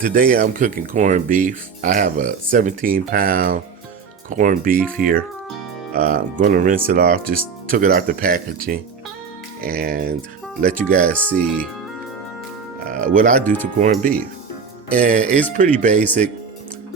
today I'm cooking corned beef. I have a 17-pound corned beef here. I'm going to rinse it off. Just took it out the packaging and let you guys see what I do to corned beef. And it's pretty basic,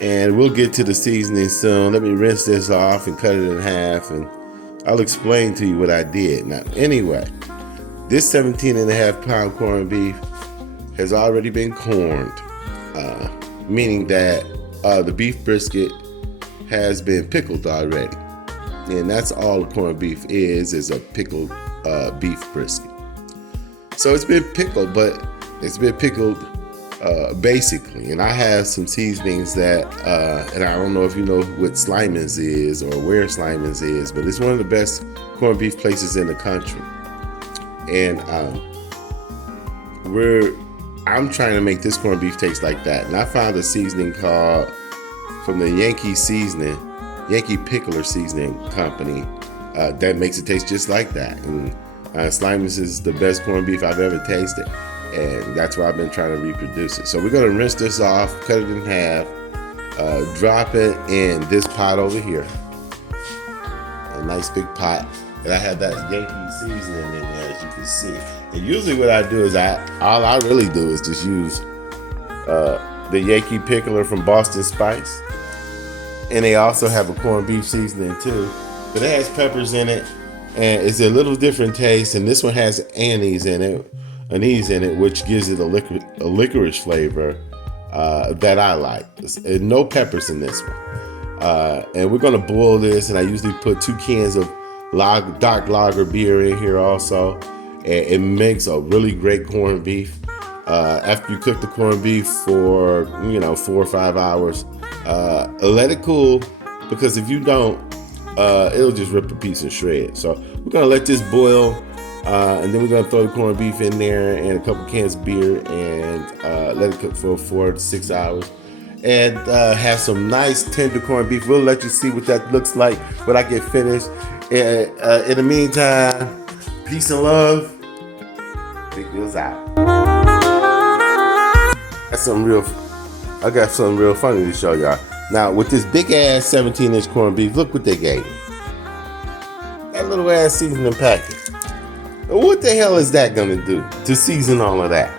and we'll get to the seasoning soon. Let me rinse this off and cut it in half, and I'll explain to you what I did. Now, anyway, this 17.5-pound corned beef has already been corned, meaning that the beef brisket has been pickled already. And that's all the corned beef is a pickled beef brisket. So it's been pickled, but it's been pickled basically. And I have some seasonings that, and I don't know if you know what Slimans is or where Slimans is, but it's one of the best corned beef places in the country. And I'm trying to make this corned beef taste like that. And I found a seasoning called, from the Yankee Pickler Seasoning Company, that makes it taste just like that. And Slimans is the best corned beef I've ever tasted. And that's why I've been trying to reproduce it. So we're gonna rinse this off, cut it in half, drop it in this pot over here. A nice big pot. And I have that Yankee seasoning in there, as you can see. And usually what I do is all I really do is just use the Yankee Pickler from Boston Spice. And they also have a corned beef seasoning too. But it has peppers in it, and it's a little different taste. And this one has anise in it, which gives it a licorice flavor that I like. And no peppers in this one. And we're gonna boil this, and I usually put 2 cans of dark lager beer in here also. And it makes a really great corned beef. After you cook the corned beef for 4 or 5 hours, let it cool, because if you don't, it'll just rip a piece of shred. So we're gonna let this boil, and then we're gonna throw the corned beef in there and a couple cans of beer, and let it cook for 4 to 6 hours. And have some nice tender corned beef. We'll let you see what that looks like when I get finished. And in the meantime, peace and love. Big Wheels out. I got something real funny to show y'all. Now, with this big ass 17-inch corned beef, look what they gave me. That little ass seasoning packet. What the hell is that gonna do to season all of that?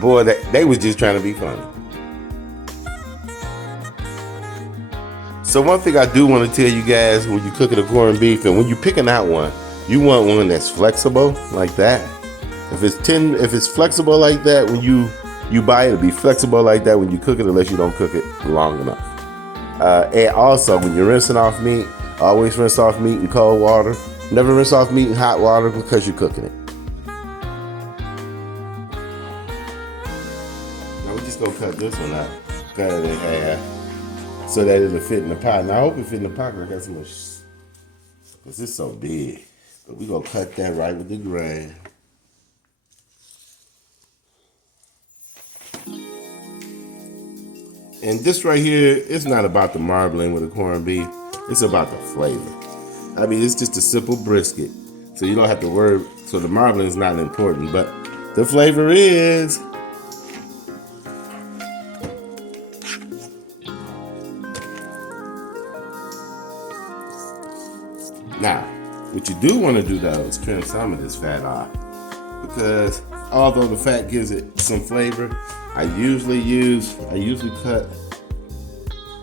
Boy, they was just trying to be funny. So one thing I do want to tell you guys, when you're cooking a corned beef, and when you're picking out one, you want one that's flexible like that. If it's flexible like that when you buy it, it'll be flexible like that when you cook it, unless you don't cook it long enough. And also, when you're rinsing off meat, always rinse off meat in cold water. Never rinse off meat in hot water, because you're cooking it. Now we're just gonna cut this one out, cut it in half, so that it'll fit in the pot. Now I hope it fit in the pot, because I got so much, because it's so big. But we're gonna cut that right with the grain. And this right here, it's not about the marbling with the corned beef. It's about the flavor. I mean, it's just a simple brisket, so you don't have to worry. So the marbling is not important, but the flavor is. Now, what you do want to do though is trim some of this fat off, because although the fat gives it some flavor, I usually cut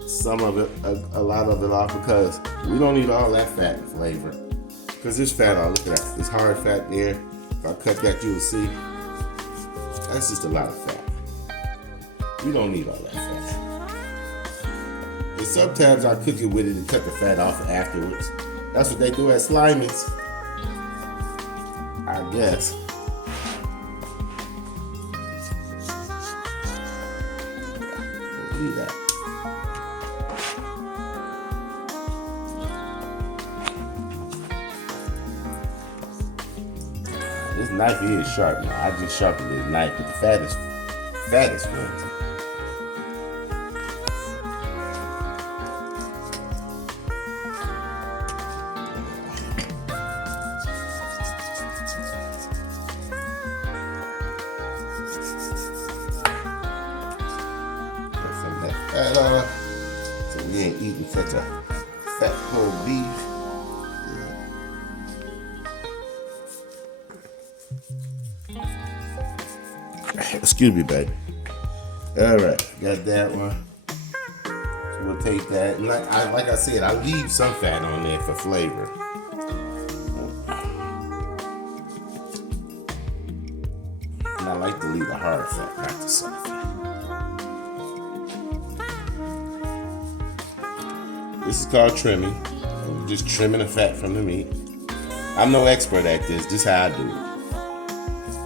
some of it, a lot of it off, because we don't need all that fat and flavor. Because there's fat on, look at that, there's hard fat there. If I cut that, you'll see. That's just a lot of fat. We don't need all that fat. And sometimes I cook it with it and cut the fat off afterwards. That's what they do at Slimans, I guess. Do that. This knife is sharp now. I just sharpened this knife, but the fat is flimsy. So we ain't eating such a fat whole beef. Yeah. Excuse me, baby. All right, got that one. So we'll take that. And like I said, I leave some fat on there for flavor. And I like to leave the hard fat, not the soft fat. This is called trimming. I'm just trimming the fat from the meat. I'm no expert at this. This is how I do it.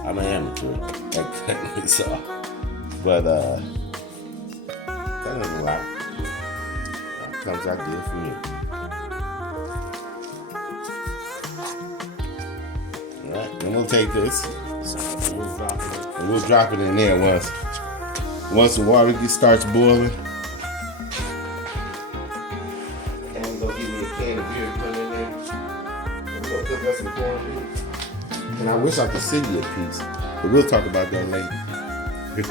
I'm an amateur at cutting this off. But that doesn't lie. That comes out good for me. Alright, then we'll take this. And we'll drop it in there once the water starts boiling. And go get me a can of beer to put in there. And we're gonna cook us some corned beef. And I wish I could send you a piece, but we'll talk about that later. Yeah.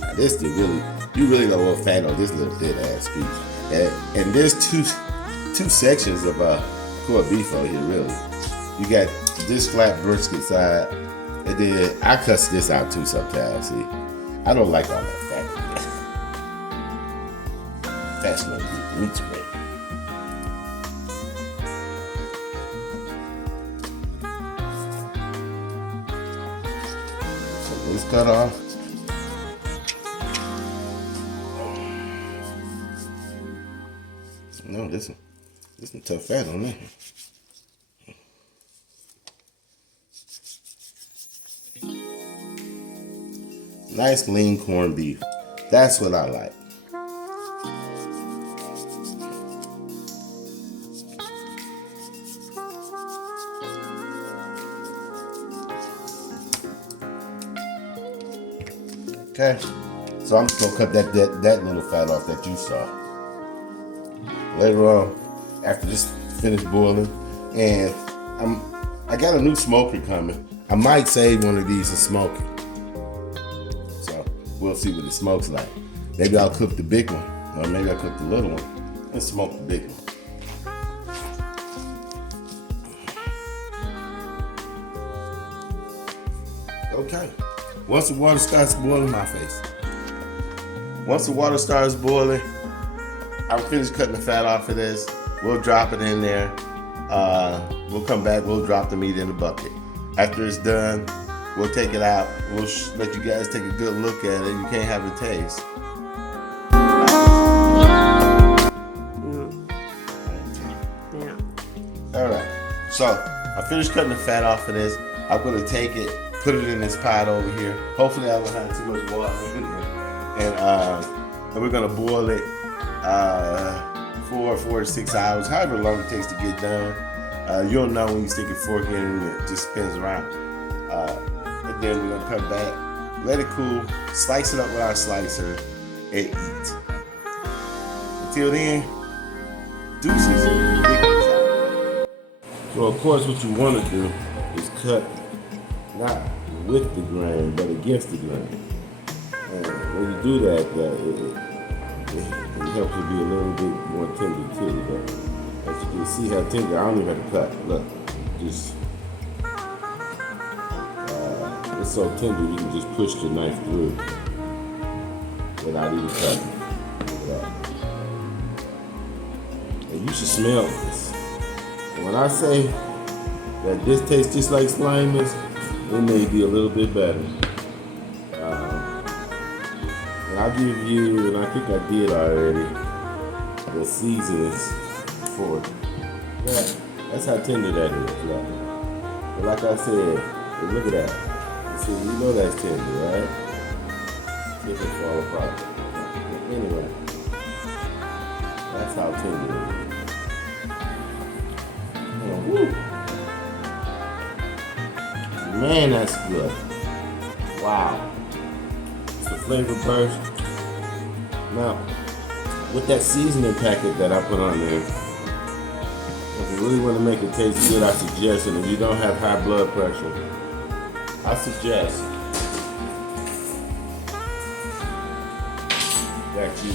Now this you really don't want fat on this little thin ass piece. And there's two sections of corned beef on here really. You got this flat brisket side, and then I cuss this out too sometimes. See, I don't like all that fat. Fat's no good. The meat's great. So this cut off. No, this one tough fat on there. Nice lean corned beef. That's what I like. Okay. So I'm just gonna cut that little fat off that you saw. Later on, after this finished boiling, and I got a new smoker coming. I might save one of these and smoke it. We'll see what it smokes like. Maybe I'll cook the big one, or maybe I'll cook the little one and smoke the big one. Okay. Once the water starts boiling, once the water starts boiling, I'm finished cutting the fat off of this. We'll drop it in there. We'll come back. We'll drop the meat in the bucket. After it's done, we'll take it out. We'll let you guys take a good look at it. You can't have a taste. Yeah. All right. So I finished cutting the fat off of this. I'm gonna take it, put it in this pot over here. Hopefully I don't have too much water in there. And we're gonna boil it 4 to 6 hours, however long it takes to get done. You'll know when you stick a fork in it and it just spins around. And then we're gonna come back, let it cool, slice it up with our slicer, and eat. Until then, deuces. So of course what you wanna do is cut not with the grain, but against the grain. And when you do that, it helps you be a little bit more tender too. But as you can see how tender, I don't even have to cut. Look, just it's so tender you can just push the knife through without even cutting. And you should smell this. And when I say that this tastes just like Slimer's, it may be a little bit better. And I'll give you, and I think I did already, the seasonings for it. That's how tender that is. But like I said, look at that. See, you know that's tender, right? See if it fall apart. Anyway, that's how tender it is. And woo! Man, that's good. Wow. It's a flavor burst. Now, with that seasoning packet that I put on there, if you really want to make it taste good, I suggest, and if you don't have high blood pressure, I suggest that you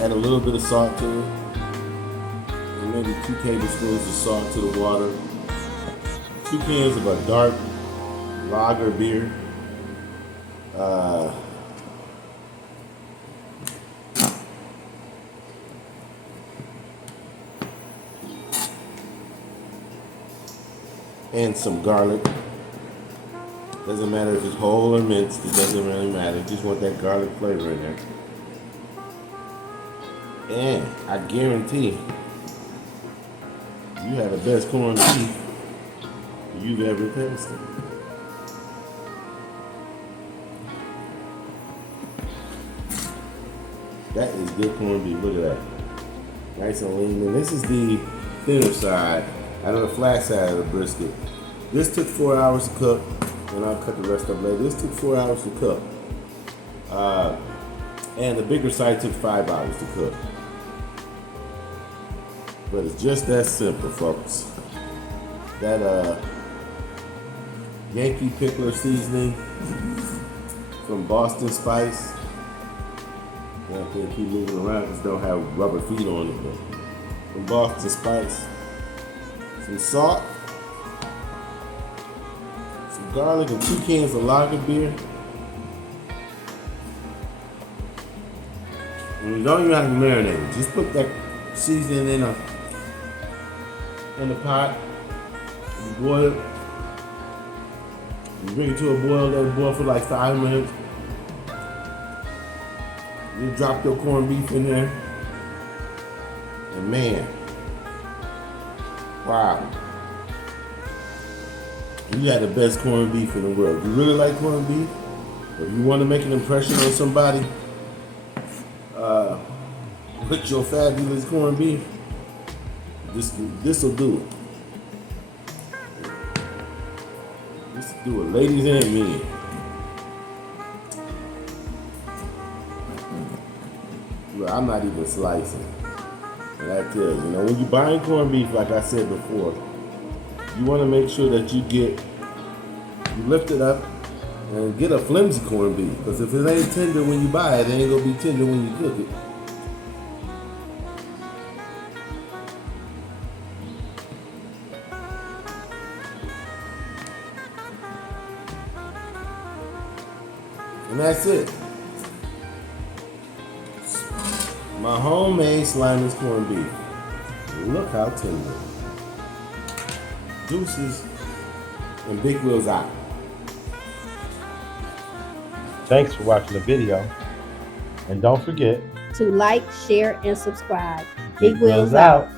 add a little bit of salt to it, and maybe 2 tablespoons of salt to the water. 2 cans of a dark lager beer. And some garlic. Doesn't matter if it's whole or minced, it doesn't really matter. You just want that garlic flavor in there. And I guarantee you have the best corned beef you've ever tasted. That is good corned beef. Look at that. Nice and lean. And this is the thinner side, out of the flat side of the brisket. This took 4 hours to cook, and I'll cut the rest up later. This took 4 hours to cook. And the bigger side took 5 hours to cook. But it's just that simple, folks. That Yankee pickler seasoning from Boston Spice. I can't keep moving around because it don't have rubber feet on it, but from Boston Spice. Some salt, some garlic, and 2 cans of lager beer. And you don't even have to marinate it. Just put that seasoning in the pot. You boil it. You bring it to a boil. Let it boil for like 5 minutes. You drop your corned beef in there. And man, wow. You got the best corned beef in the world. You really like corned beef? If you want to make an impression on somebody with your fabulous corned beef, this will do it. This will do it, ladies and men. Look, I'm not even slicing. And I tell you, when you're buying corned beef, like I said before, you want to make sure that you lift it up and get a flimsy corned beef. Because if it ain't tender when you buy it, it ain't going to be tender when you cook it. And that's it. My homemade Slimer's corned beef. Look how tender. Deuces and big wheels out. Thanks for watching the video. And don't forget To like, share, and subscribe. Big Wheels out.